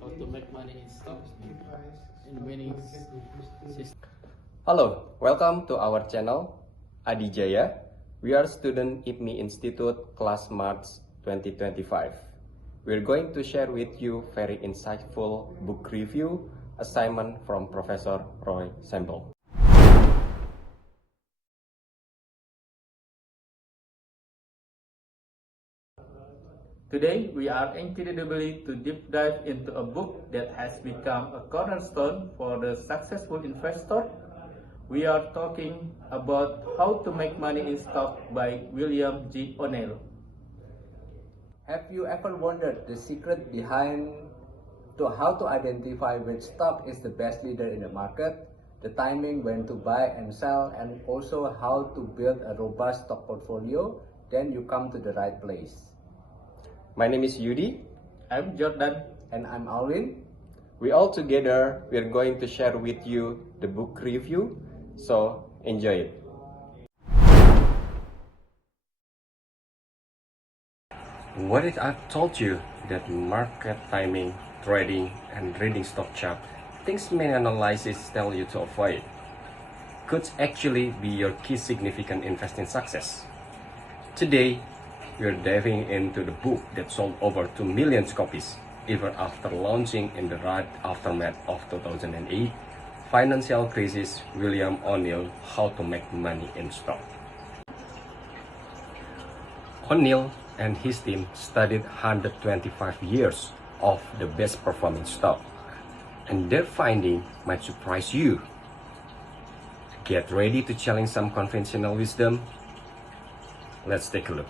how to make money in stocks in winning system. Hello, welcome to our channel, Adhijaya. We are student IPMI Institute class March 2025. We're going to share with you very insightful book review assignment from Professor Roy Semble. Today, we are incredibly to deep dive into a book that has become a cornerstone for the successful investor. We are talking about How to Make Money in Stock by William G. O'Neill. Have you ever wondered the secret behind to how to identify which stock is the best leader in the market, the timing when to buy and sell, and also how to build a robust stock portfolio? Then you come to the right place. My name is Yudhi. I'm Jordan. And I'm Alwin. We all together, we're going to share with you the book review, so enjoy it. What if I told you that market timing, trading, and reading stock chart, things many analysts tell you to avoid, could actually be your key significant investing success? Today, we're diving into the book that sold over 2 million copies, even after launching in the right aftermath of 2008 financial crisis, William O'Neill, How to Make Money in Stock. O'Neill and his team studied 125 years of the best performing stock, and their finding might surprise you. Get ready to challenge some conventional wisdom. Let's take a look.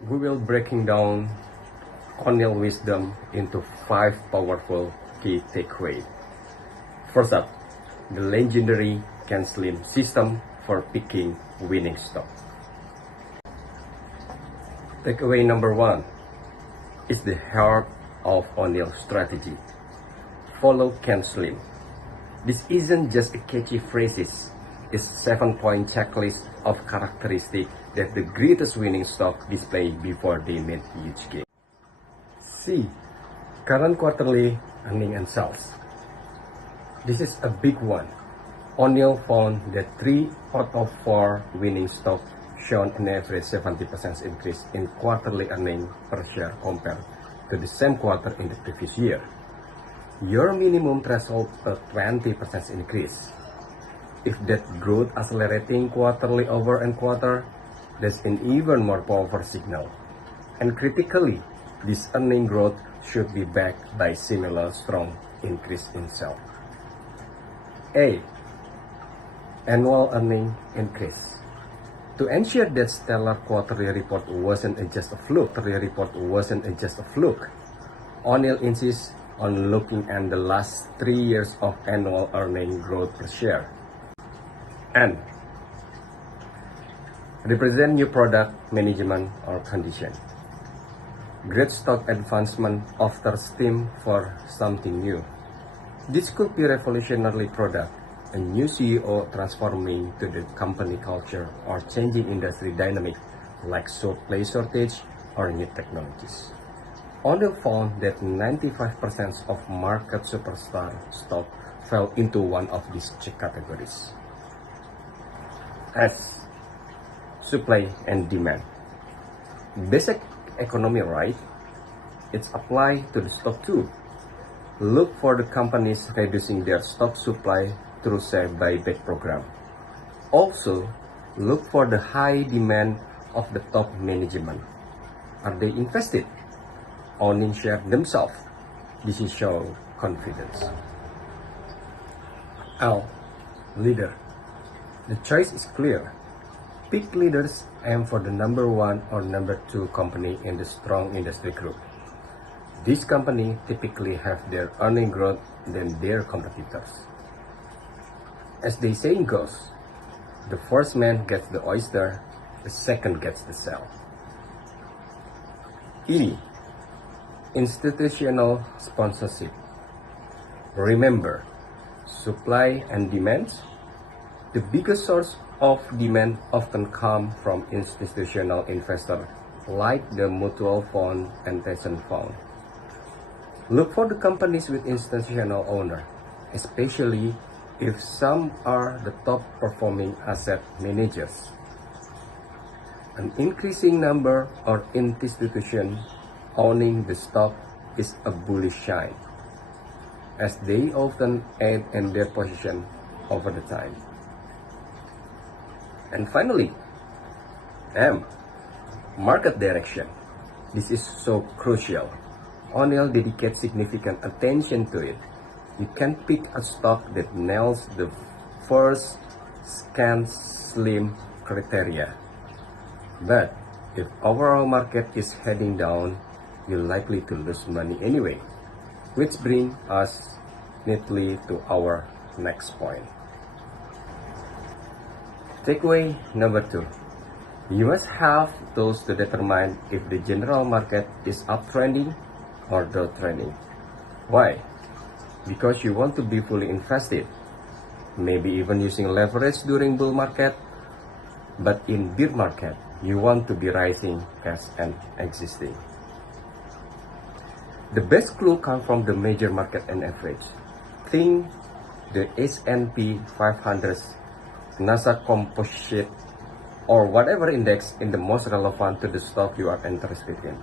We will breaking down O'Neill wisdom into 5 powerful key takeaways. First up, the legendary Slim system for picking winning stock. Takeaway number 1 is the heart of O'Neill's strategy. Follow Slim. This isn't just a catchy phrase. It's a 7-point checklist of characteristics that the greatest winning stock display before they made huge gain. C. Current quarterly earning and sales. This is a big one. O'Neill found that 3 out of 4 winning stocks shown an average 70% increase in quarterly earning per share compared to the same quarter in the previous year. Your minimum threshold a 20% increase. If that growth accelerating quarterly over and quarter, that's an even more powerful signal. And critically, this earning growth should be backed by similar strong increase in sales. A. Annual earning increase. To ensure that stellar quarterly report wasn't just a fluke, O'Neill insists on looking at the last 3 years of annual earning growth per share. And represent new product management or condition. Great stock advancement after steam for something new. This could be revolutionary product, a new CEO transforming to the company culture, or changing industry dynamic like supply shortage or new technologies. O'Neill found that 95% of market superstar stock fell into one of these categories. S. Supply and demand. Basic economy, right? It's applied to the stock too. Look for the companies reducing their stock supply through share buyback program. Also, look for the high demand of the top management. Are they invested? Owning share themselves? This is show confidence. L. Leader. The choice is clear. Pick leaders, aim for the number 1 or number 2 company in the strong industry group. These companies typically have their earning growth than their competitors. As the saying goes, the first man gets the oyster, the second gets the shell. E. Institutional sponsorship. Remember, supply and demand. The biggest source of demand often come from institutional investors like the mutual fund and pension fund. Look for the companies with institutional owner, especially if some are the top performing asset managers. An increasing number of institutions owning the stock is a bullish sign, as they often add in their position over the time. And finally, M, market direction. This is so crucial. O'Neill dedicates significant attention to it. You can pick a stock that nails the first scan slim criteria. But if overall market is heading down, you're likely to lose money anyway. Which brings us neatly to our next point. Takeaway number 2. You must have tools to determine if the general market is uptrending or downtrending. Why? Because you want to be fully invested, maybe even using leverage during bull market, but in bear market, you want to be rising cash and existing. The best clue comes from the major market and average. Think the S&P 500, NASA Composite, or whatever index in the most relevant to the stock you are interested in.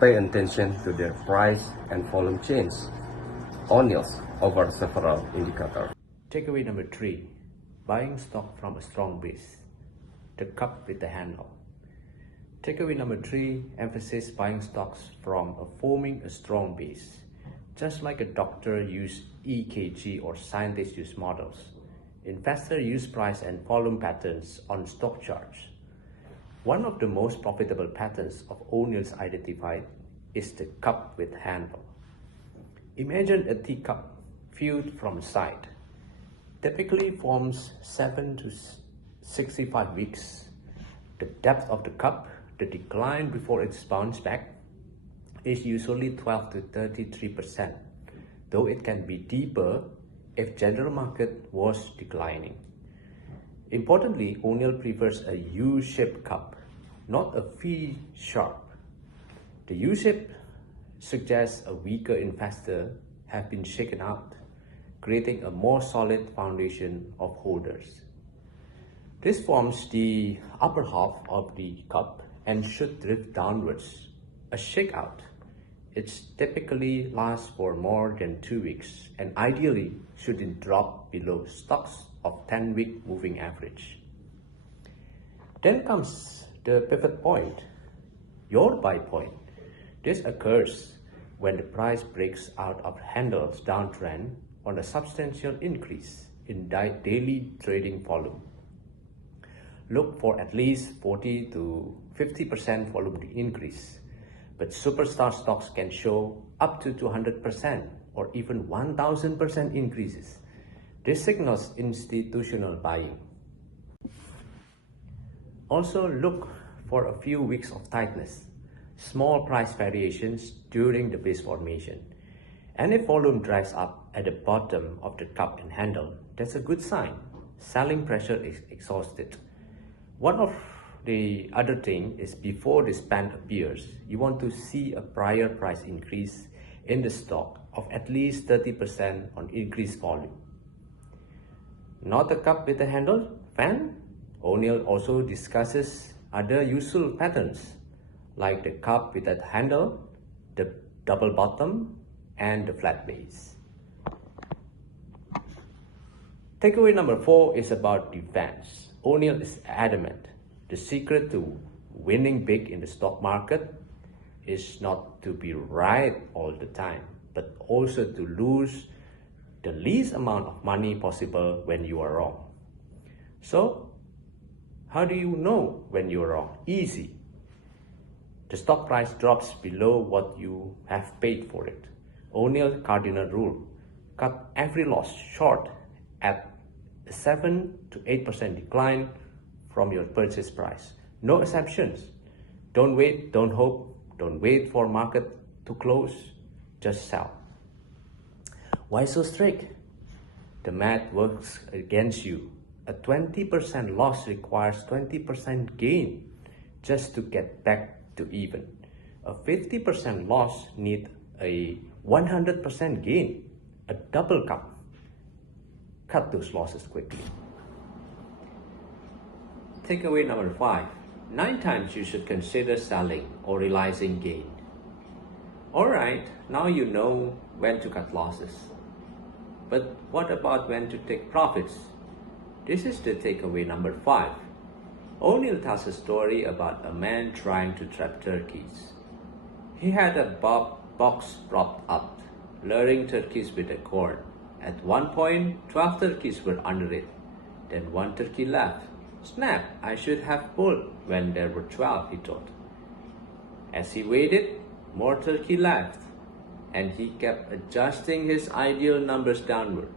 Pay attention to their price and volume change. O'Neill's over several indicators. Takeaway number 3, buying stock from a strong base, the cup with the handle. Takeaway number 3, emphasize buying stocks from forming a strong base. Just like a doctor uses EKG or scientists use models, investors use price and volume patterns on stock charts. One of the most profitable patterns of O'Neill's identified is the cup with handle. Imagine a teacup viewed from the side. Typically forms 7 to 65 weeks. The depth of the cup, the decline before its bounce back, is usually 12 to 33%, though it can be deeper if general market was declining. Importantly, O'Neill prefers a U-shaped cup, not a V-sharp. The U-shape suggests a weaker investor have been shaken out, creating a more solid foundation of holders. This forms the upper half of the cup and should drift downwards, a shakeout. It typically lasts for more than 2 weeks and ideally shouldn't drop below stocks of 10-week moving average. Then comes the pivot point, your buy point. This occurs when the price breaks out of handle's downtrend on a substantial increase in daily trading volume. Look for at least 40 to 50% volume increase, but superstar stocks can show up to 200% or even 1000% increases. This signals institutional buying. Also look for a few weeks of tightness, small price variations during the base formation. And if volume dries up at the bottom of the cup and handle, that's a good sign. Selling pressure is exhausted. One of the other thing is before this band appears, you want to see a prior price increase in the stock of at least 30% on increased volume. Not a cup with a handle fan? O'Neill also discusses other useful patterns like the cup with a handle, the double bottom, and the flat base. Takeaway number 4 is about defense. O'Neill is adamant. The secret to winning big in the stock market is not to be right all the time, but also to lose the least amount of money possible when you are wrong. So, how do you know when you're wrong? Easy. The stock price drops below what you have paid for it. O'Neill's cardinal rule: cut every loss short at a 7 to 8% decline from your purchase price. No exceptions. Don't wait, don't hope, don't wait for market to close, just sell. Why so strict? The math works against you. A 20% loss requires 20% gain just to get back to even. A 50% loss needs a 100% gain, a double cut. Cut those losses quickly. Takeaway number 5. 9 times you should consider selling or realizing gain. Alright, now you know when to cut losses. But what about when to take profits? This is the takeaway number 5. O'Neill tells a story about a man trying to trap turkeys. He had a box propped up, luring turkeys with a cord. At one point, 12 turkeys were under it. Then one turkey left. Snap, I should have pulled when there were 12, he thought. As he waited, more turkey left, and he kept adjusting his ideal numbers downward.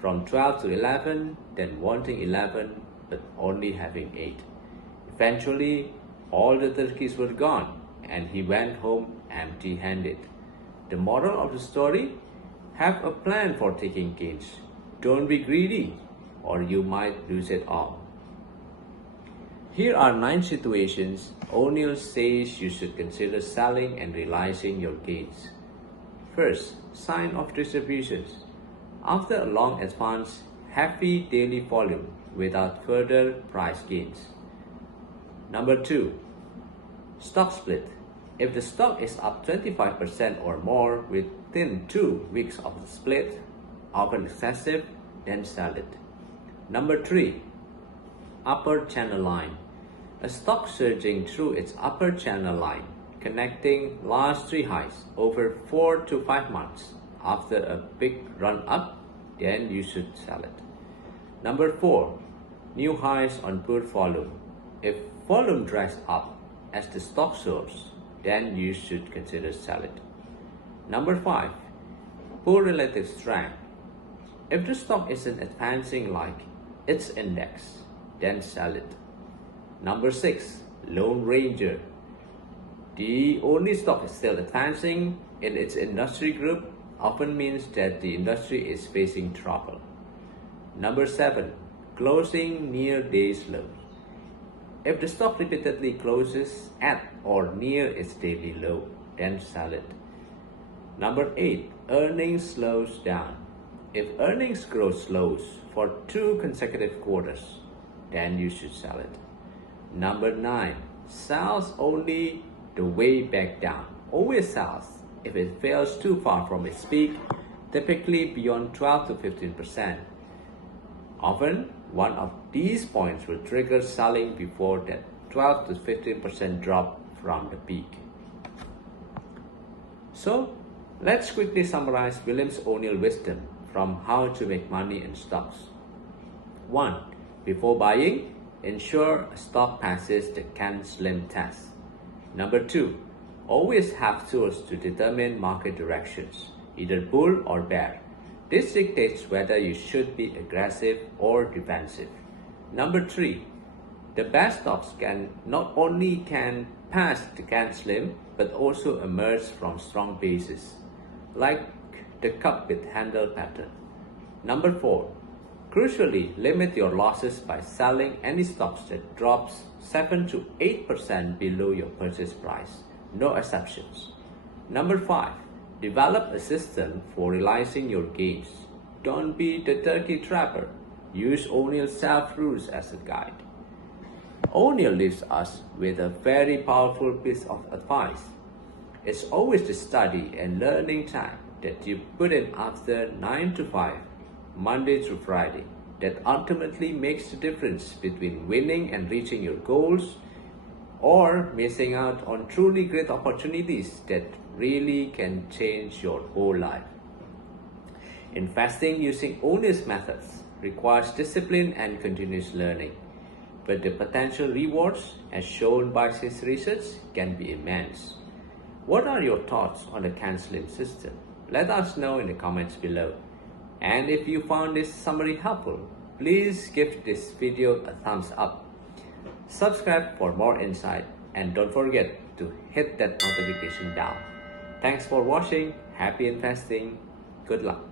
From 12 to 11, then wanting 11, but only having 8. Eventually, all the turkeys were gone, and he went home empty-handed. The moral of the story? Have a plan for taking gains. Don't be greedy, or you might lose it all. Here are 9 situations O'Neill says you should consider selling and realizing your gains. First, sign of distributions. After a long advance, heavy daily volume without further price gains. Number 2, stock split. If the stock is up 25% or more within 2 weeks of the split, often excessive, then sell it. Number 3, upper channel line. A stock surging through its upper channel line, connecting last 3 highs over 4 to 5 months after a big run up, then you should sell it. Number 4, new highs on poor volume. If volume dries up as the stock soars, then you should consider sell it. Number 5, poor relative strength. If the stock isn't advancing like its index, then sell it. Number 6, Lone Ranger. The only stock is still advancing in its industry group often means that the industry is facing trouble. Number 7, closing near day's low. If the stock repeatedly closes at or near its daily low, then sell it. Number 8, earnings slows down. If earnings growth slows for 2 consecutive quarters, then you should sell it. Number 9, sells only the way back down. Always sells if it fails too far from its peak, typically beyond 12 to 15%. Often, one of these points will trigger selling before that 12 to 15% drop from the peak. So, let's quickly summarize Williams O'Neill wisdom from how to make money in stocks. 1. Before buying, ensure a stock passes the CAN-SLIM test. Number 2, always have tools to determine market directions, either bull or bear. This dictates whether you should be aggressive or defensive. Number 3, the best stocks can not only pass the CAN-SLIM but also emerge from strong bases, like the cup with handle pattern. Number 4, crucially, limit your losses by selling any stocks that drops 7 to 8% below your purchase price, no exceptions. Number 5, develop a system for realizing your gains. Don't be the turkey trapper. Use O'Neill's self-rules as a guide. O'Neill leaves us with a very powerful piece of advice. It's always the study and learning time that you put in after 9 to 5, Monday through Friday, that ultimately makes the difference between winning and reaching your goals or missing out on truly great opportunities that really can change your whole life. Investing using O'Neill's methods requires discipline and continuous learning, but the potential rewards, as shown by his research, can be immense. What are your thoughts on the CAN-SLIM system? Let us know in the comments below. And if you found this summary helpful, please give this video a thumbs up. Subscribe for more insight and don't forget to hit that notification bell. Thanks for watching. Happy investing. Good luck.